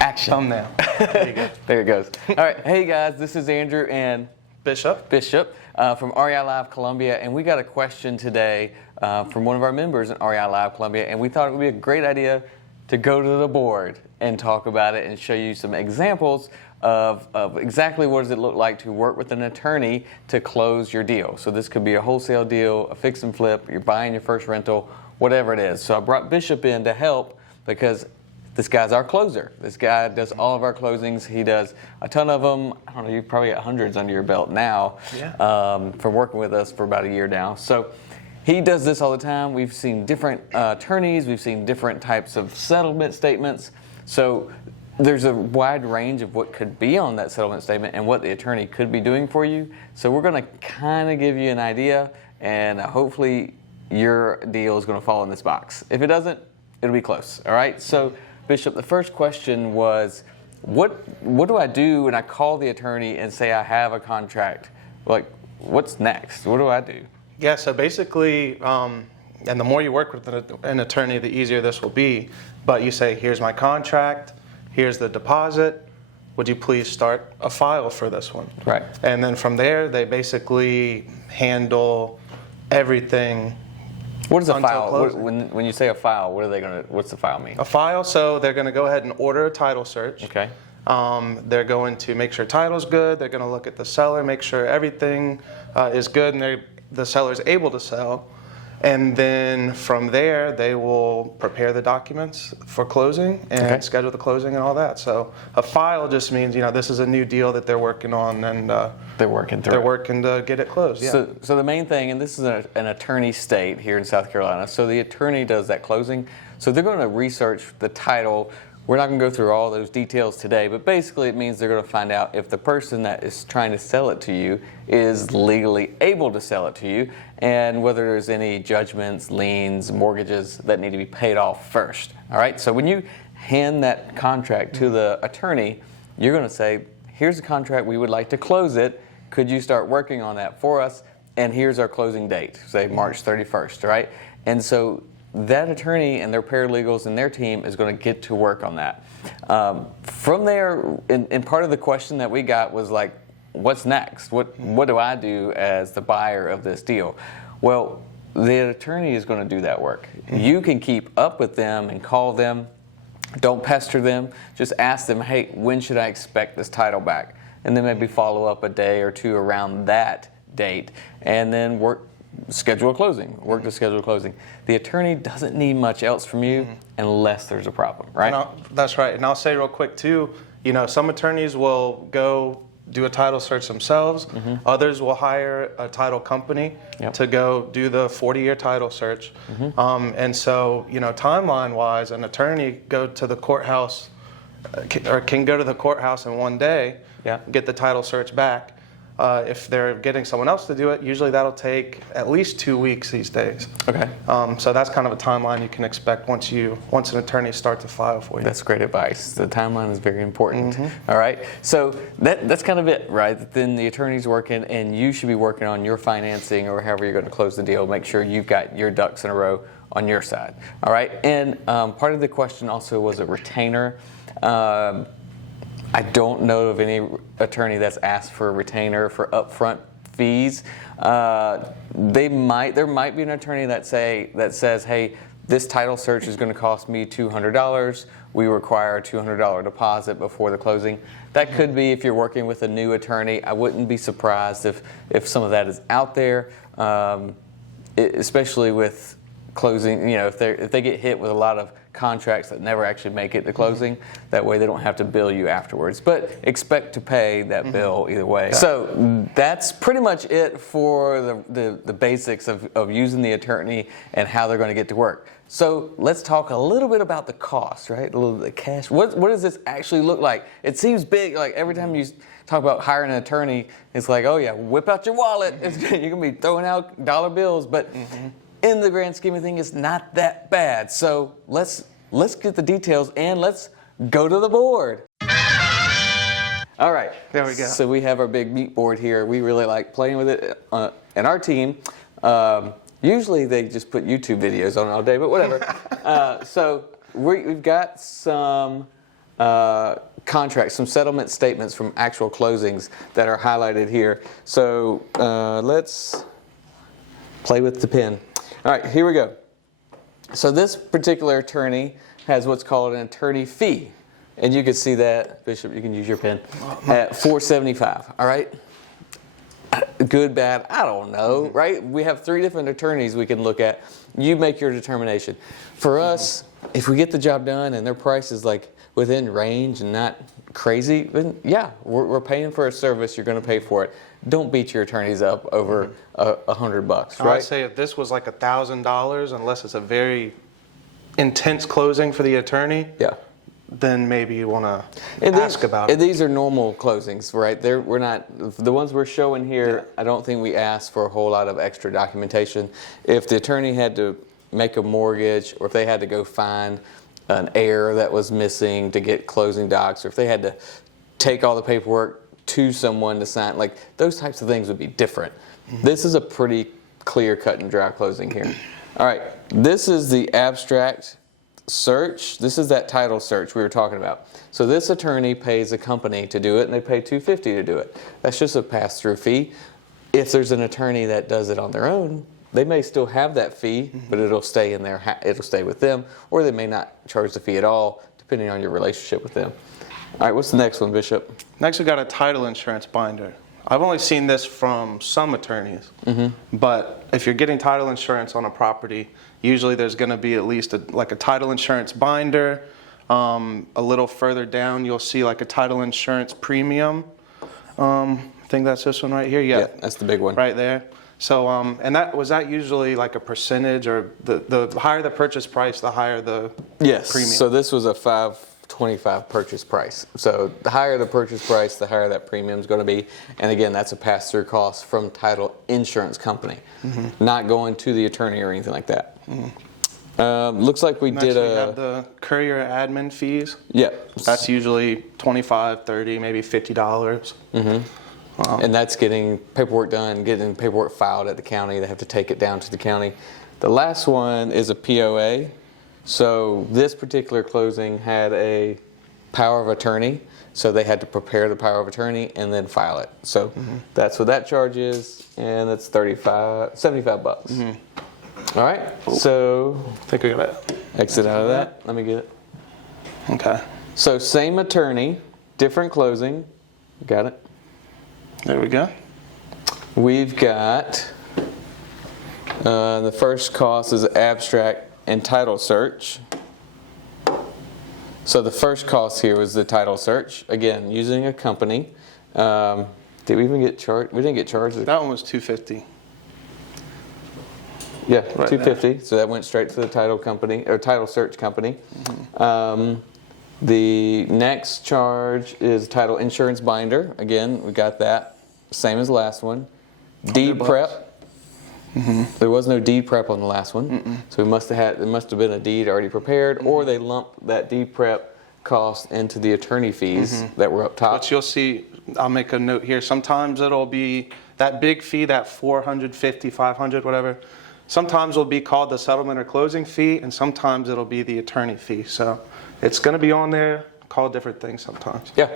Action. Thumbnail. There you go. There it goes. All right. Hey, guys. This is Andrew and Bishop from REI Live Columbia. And we got a question today from one of our members in REI Live Columbia. And we thought it would be a great idea to go to the board and talk about it and show you some examples of exactly what does it look like to work with an attorney to close your deal. So this could be a wholesale deal, a fix and flip, you're buying your first rental, whatever it is. So I brought Bishop in to help because this guy's our closer. This guy does all of our closings. He does a ton of them. I don't know, you've probably got hundreds under your belt now from working with us for about a year now. So he does this all the time. We've seen different attorneys. We've seen different types of settlement statements. So there's a wide range of what could be on that settlement statement and what the attorney could be doing for you. So we're going to kind of give you an idea, and hopefully your deal is going to fall in this box. If it doesn't, it'll be close. All right. So Bishop, the first question was, what do I do when I call the attorney and say I have a contract? Like, what's next? What do I do? Yeah, so basically, and the more you work with an attorney, the easier this will be. But you say, here's my contract, here's the deposit, would you please start a file for this one? Right. And then from there, they basically handle everything. What is a file? When you say a file, what's the file mean? A file, so they're going to go ahead and order a title search. Okay. They're going to make sure title's good. They're going to look at the seller, make sure everything is good and the seller's able to sell. And then from there, they will prepare the documents for closing and schedule the closing and all that. So a file just means, this is a new deal that they're working on and they're working to get it closed. Yeah. So the main thing, and this is an attorney state here in South Carolina, so the attorney does that closing. So they're going to research the title. We're not going to go through all those details today, but basically it means they're going to find out if the person that is trying to sell it to you is legally able to sell it to you, and whether there's any judgments, liens, mortgages that need to be paid off first. All right, so when you hand that contract to the attorney, you're going to say, here's the contract, we would like to close it. Could you start working on that for us? And here's our closing date, say March 31st, right? And so that attorney and their paralegals and their team is going to get to work on that. From there, and part of the question that we got was like, what's next? What do I do as the buyer of this deal? Well, the attorney is going to do that work. You can keep up with them and call them. Don't pester them. Just ask them, hey, when should I expect this title back? And then maybe follow up a day or two around that date, and then work to schedule a closing. The attorney doesn't need much else from you unless there's a problem, right? That's right. And I'll say real quick too, some attorneys will go do a title search themselves. Others will hire a title company to go do the 40-year title search. And so, timeline-wise, an attorney go to the courthouse or can go to the courthouse in one day, get the title search back. If they're getting someone else to do it, usually that'll take at least 2 weeks these days. Okay. So that's kind of a timeline you can expect once an attorney starts a file for you. That's great advice. The timeline is very important. All right. So that's kind of it, right? Then the attorney's working, and you should be working on your financing or however you're going to close the deal. Make sure you've got your ducks in a row on your side. All right. And part of the question also was a retainer. I don't know of any attorney that's asked for a retainer for upfront fees. There might be an attorney that says, hey, this title search is going to cost me $200. We require a $200 deposit before the closing. That could be if you're working with a new attorney. I wouldn't be surprised if some of that is out there, especially with closing. If they get hit with a lot of contracts that never actually make it to closing, that way they don't have to bill you afterwards. But expect to pay that bill either way. So that's pretty much it for the basics of using the attorney and how they're going to get to work. So let's talk a little bit about the cost, right? A little bit of cash. What does this actually look like? It seems big. Like every time you talk about hiring an attorney, it's like, oh yeah, whip out your wallet. You're going to be throwing out dollar bills, but in the grand scheme of things, it's not that bad. So let's get the details and let's go to the board. All right. There we go. So we have our big meat board here. We really like playing with it. And our team, usually they just put YouTube videos on all day, but whatever. So we've got some contracts, some settlement statements from actual closings that are highlighted here. So let's play with the pen. All right, here we go. So this particular attorney has what's called an attorney fee. And you can see that, Bishop, you can use your pen, at $475, all right? Good, bad, I don't know, right? We have 3 different attorneys we can look at. You make your determination. For us, if we get the job done and their price is like within range and not crazy, then yeah, we're paying for a service, you're gonna pay for it. Don't beat your attorneys up over $100, right? I'd say if this was like $1,000, unless it's a very intense closing for the attorney, yeah, then maybe you want to ask about it. And these are normal closings, right? We're not, the ones we're showing here, yeah. I don't think we ask for a whole lot of extra documentation. If the attorney had to make a mortgage, or if they had to go find an heir that was missing to get closing docs, or if they had to take all the paperwork to someone to sign, like those types of things would be different. Mm-hmm. This is a pretty clear cut and dry closing here. All right, this is the abstract search. This is that title search we were talking about. So this attorney pays a company to do it, and they pay $250 to do it. That's just a pass-through fee. If there's an attorney that does it on their own, they may still have that fee, but it'll stay in their, it'll stay with them, or they may not charge the fee at all, depending on your relationship with them. All right, what's the next one, Bishop? Next, we got a title insurance binder. I've only seen this from some attorneys, but if you're getting title insurance on a property, usually there's going to be at least like a title insurance binder. A little further down, you'll see like a title insurance premium. I think that's this one right here. Yeah, that's the big one. Right there. So, and that usually like a percentage, or the higher the purchase price, the higher the premium? So this was a $525 purchase price. So the higher the purchase price, the higher that premium is going to be. And again, that's a pass-through cost from title insurance company, not going to the attorney or anything like that. Looks like we did we have the courier admin fees. Yeah. That's usually $25, $30, maybe $50. And that's getting paperwork done, getting paperwork filed at the county. They have to take it down to the county. The last one is a POA. So this particular closing had a power of attorney. So they had to prepare the power of attorney and then file it. So that's what that charge is, and that's $75. All right, so I think we got to exit out of that. Let me get it. Okay. So same attorney, different closing. Got it. There we go. We've got the first cost is abstract and title search. So the first cost here was the title search. Again, using a company. Did we even get charged? We didn't get charged. That one was $250. Yeah, right $250. there. So that went straight to the title company or title search company. The next charge is title insurance binder. Again, we got that. Same as the last one. Deed prep. There was no deed prep on the last one. So it must have been a deed already prepared, or they lumped that deed prep cost into the attorney fees that were up top. But you'll see, I'll make a note here. Sometimes it'll be that big fee, that $450, $500, whatever. Sometimes it'll be called the settlement or closing fee, and sometimes it'll be the attorney fee. So it's going to be on there, called different things sometimes. Yeah.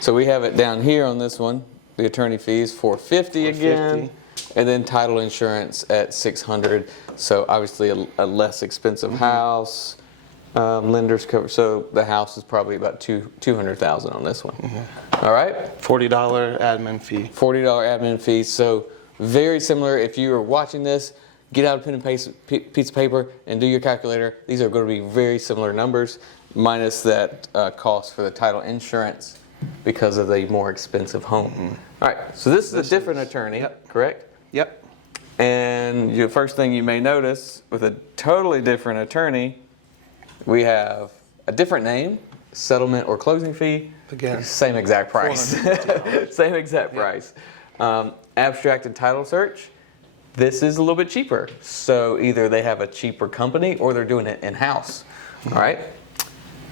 So we have it down here on this one. The attorney fees $450 again, and then title insurance at $600. So obviously a less expensive house. Lenders cover. So the house is probably about $200,000 on this one. All right. $40 admin fee. $40 admin fee. So very similar. If you are watching this, get out a pen and piece of paper and do your calculator. These are going to be very similar numbers, minus that cost for the title insurance because of the more expensive home. All right, so this is a different attorney, correct? Yep. And the first thing you may notice, with a totally different attorney, we have a different name, settlement or closing fee. Again, same exact price. Same exact price. Abstract and title search. This is a little bit cheaper. So either they have a cheaper company or they're doing it in-house. All right?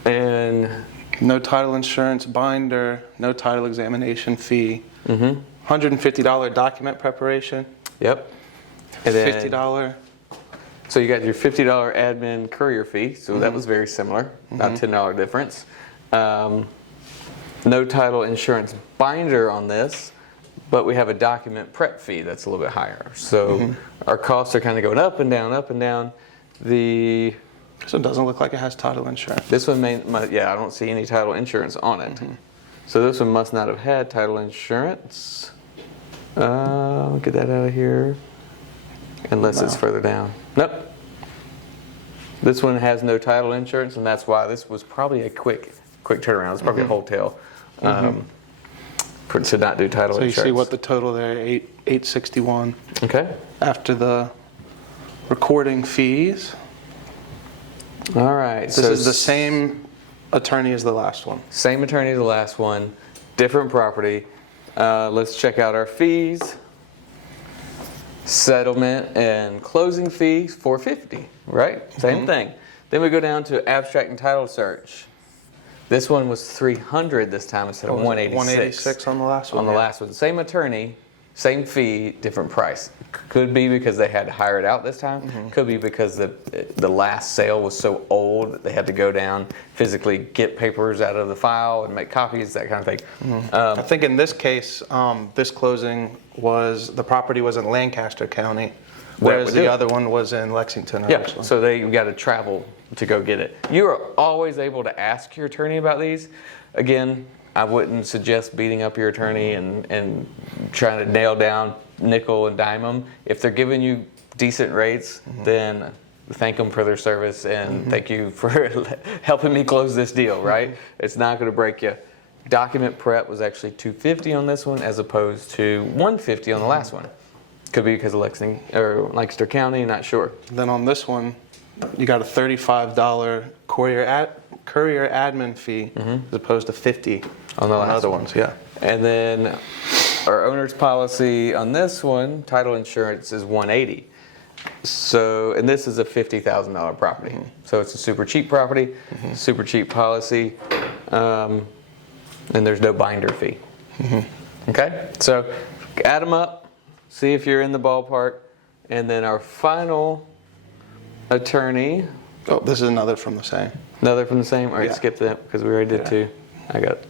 And no title insurance binder, no title examination fee. $150 document preparation. Yep. And then, $50. So you got your $50 admin courier fee. So that was very similar, about $10 difference. No title insurance binder on this, but we have a document prep fee that's a little bit higher. So our costs are kind of going up and down, up and down. So it doesn't look like it has title insurance. This one I don't see any title insurance on it. So this one must not have had title insurance. Get that out of here. Unless it's further down. Nope. This one has no title insurance, and that's why this was probably a quick turnaround. It's probably a wholesale to not do title insurance. So you see what the total there, $861. Okay. After the recording fees. All right. This is the same attorney as the last one. Same attorney as the last one, different property. Let's check out our fees. Settlement and closing fees, $450, right? Same thing. Then we go down to abstract and title search. This one was $300 this time instead of $186. $186 on the last one. On the last one, same attorney, same fee, different price. Could be because they had to hire it out this time. Could be because the last sale was so old that they had to go down, physically get papers out of the file and make copies, that kind of thing. I think in this case, this closing the property was in Lancaster County, whereas the other one was in Lexington. Yeah, so they got to travel to go get it. You are always able to ask your attorney about these. Again, I wouldn't suggest beating up your attorney and trying to nail down nickel and dime them. If they're giving you decent rates, then thank them for their service and thank you for helping me close this deal, right? It's not going to break you. Document prep was actually $250 on this one as opposed to $150 on the last one. Could be because of Lancaster County, not sure. Then on this one, you got a $35 courier admin fee as opposed to $50 on the last other one. ones. Yeah. And then our owner's policy on this one, title insurance is $180. So, and this is a $50,000 property. So it's a super cheap property, super cheap policy, and there's no binder fee. Okay, so add them up, see if you're in the ballpark, and then our final attorney. Oh, this is another from the same. Another from the same? All right, Yeah. skip that because we already did two. I got it.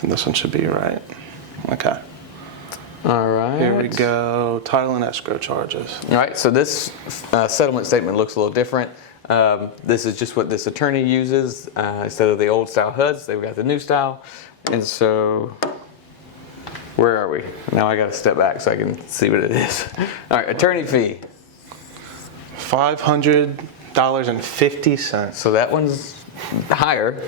And this one should be right. Okay. All right. Here we go. Title and escrow charges. All right, so this settlement statement looks a little different. This is just what this attorney uses. Instead of the old style HUDs, they've got the new style. And so, where are we? Now I got to step back so I can see what it is. All right, attorney fee. $500.50. So that one's higher.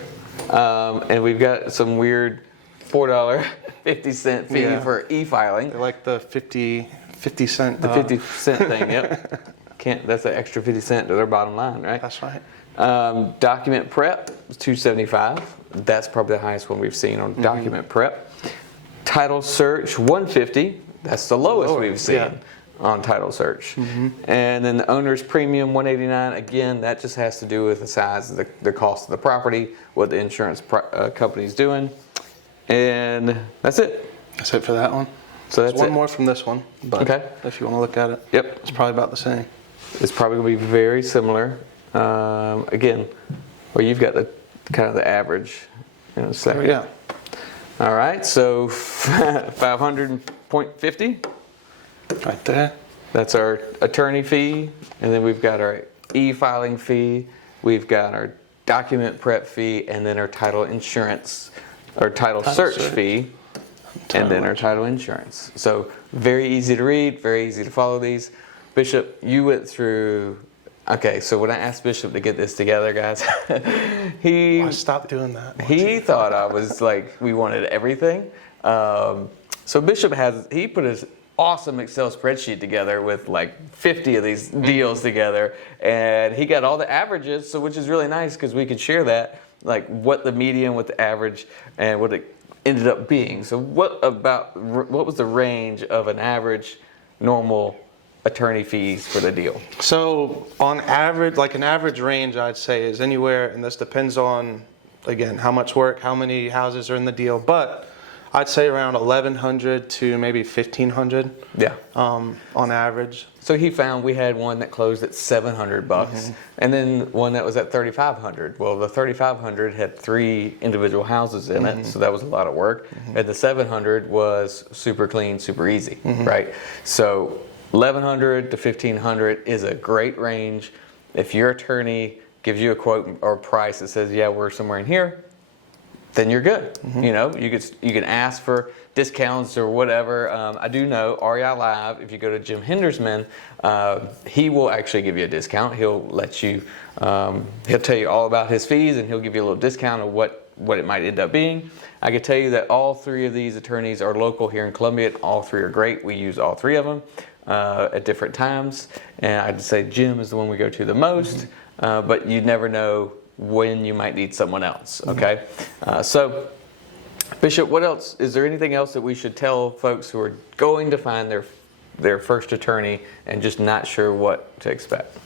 And we've got some weird $4.50 fee for e-filing. They're like the 50 cent. The 50-cent thing, yep. That's an extra 50 cent to their bottom line, right? That's right. Document prep is $275. That's probably the highest one we've seen on document prep. Title search $150. That's the lowest we've seen on title search. And then the owner's premium $189. Again, that just has to do with the size of the cost of the property, what the insurance company's doing. And that's it. That's it for that one. So that's There's one it. more from this one, but if you want to look at it, Yep. it's probably about the same. It's probably going to be very similar. Again, well, you've got the kind of the average in a second. Yeah. All right, so 500.50. Right there. That's our attorney fee, and then we've got our e-filing fee, we've got our document prep fee, and then our title insurance, or title search fee, and then our title insurance. So very easy to read, very easy to follow these. Bishop, you went through. Okay, so when I asked Bishop to get this together, guys, I stopped doing that. he thought I was like, we wanted everything. So Bishop he put his awesome Excel spreadsheet together with like 50 of these deals together, and he got all the averages, so which is really nice because we could share that, like what the median, what the average, and what it ended up being. So what was the range of an average normal attorney fees for the deal? So on average, like an average range, I'd say is anywhere, and this depends on, again, how much work, how many houses are in the deal, but I'd say around 1,100 to maybe 1,500. Yeah. On average. So he found we had one that closed at $700, and then one that was at $3,500. Well, the $3,500 had 3 individual houses in it, so that was a lot of work. And the $700 was super clean, super easy, right? So 1,100 to 1,500 is a great range. If your attorney gives you a quote or price that says, yeah, we're somewhere in here, then you're good. You know, you can ask for discounts or whatever. I do know REI Live, if you go to Jim Hendersman, he will actually give you a discount. He'll let you, he'll tell you all about his fees, and he'll give you a little discount of what it might end up being. I can tell you that all 3 of these attorneys are local here in Columbia, and all 3 are great. We use all 3 of them at different times, and I'd say Jim is the one we go to the most, but you never know when you might need someone else, okay? So, Bishop, what else? Is there anything else that we should tell folks who are going to find their first attorney and just not sure what to expect?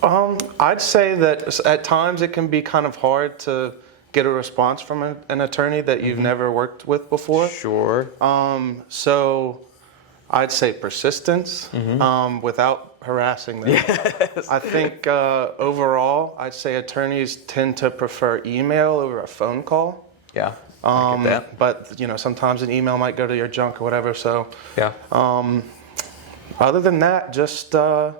I'd say that at times it can be kind of hard to get a response from an attorney that you've never worked with before. Sure. So I'd say persistence without harassing them. Yes. I think overall, I'd say attorneys tend to prefer email over a phone call. Yeah. I get that. But you know, sometimes an email might go to your junk or whatever. So yeah. Other than that, just get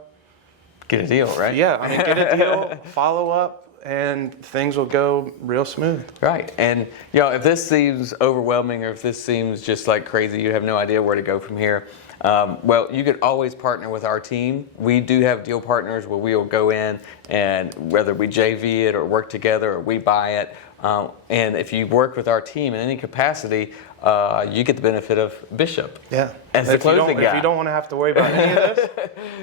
a deal, right? Yeah, I mean, get a deal, follow up, and things will go real smooth. Right. And you know, if this seems overwhelming or if this seems just like crazy, you have no idea where to go from here. Well, you could always partner with our team. We do have deal partners where we will go in, and whether we JV it or work together or we buy it. And if you work with our team in any capacity, you get the benefit of Bishop. Yeah. As the closing guy. If you don't want to have to worry about any of this,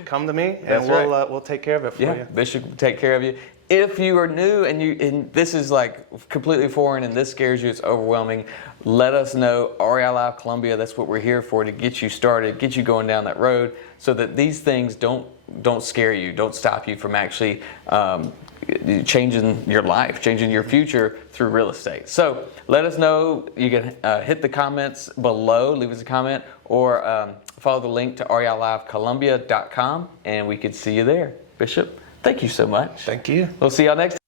come to me and we'll take care of it for you. Bishop will take care of you. If you are new and this is like completely foreign and this scares you, it's overwhelming, let us know. REI Live Columbia, that's what we're here for, to get you started, get you going down that road, so that these things don't scare you, don't stop you from actually changing your life, changing your future through real estate. So let us know. You can hit the comments below, leave us a comment, or follow the link to reilivecolumbia.com, and we could see you there. Bishop, thank you so much. Thank you. We'll see y'all next time.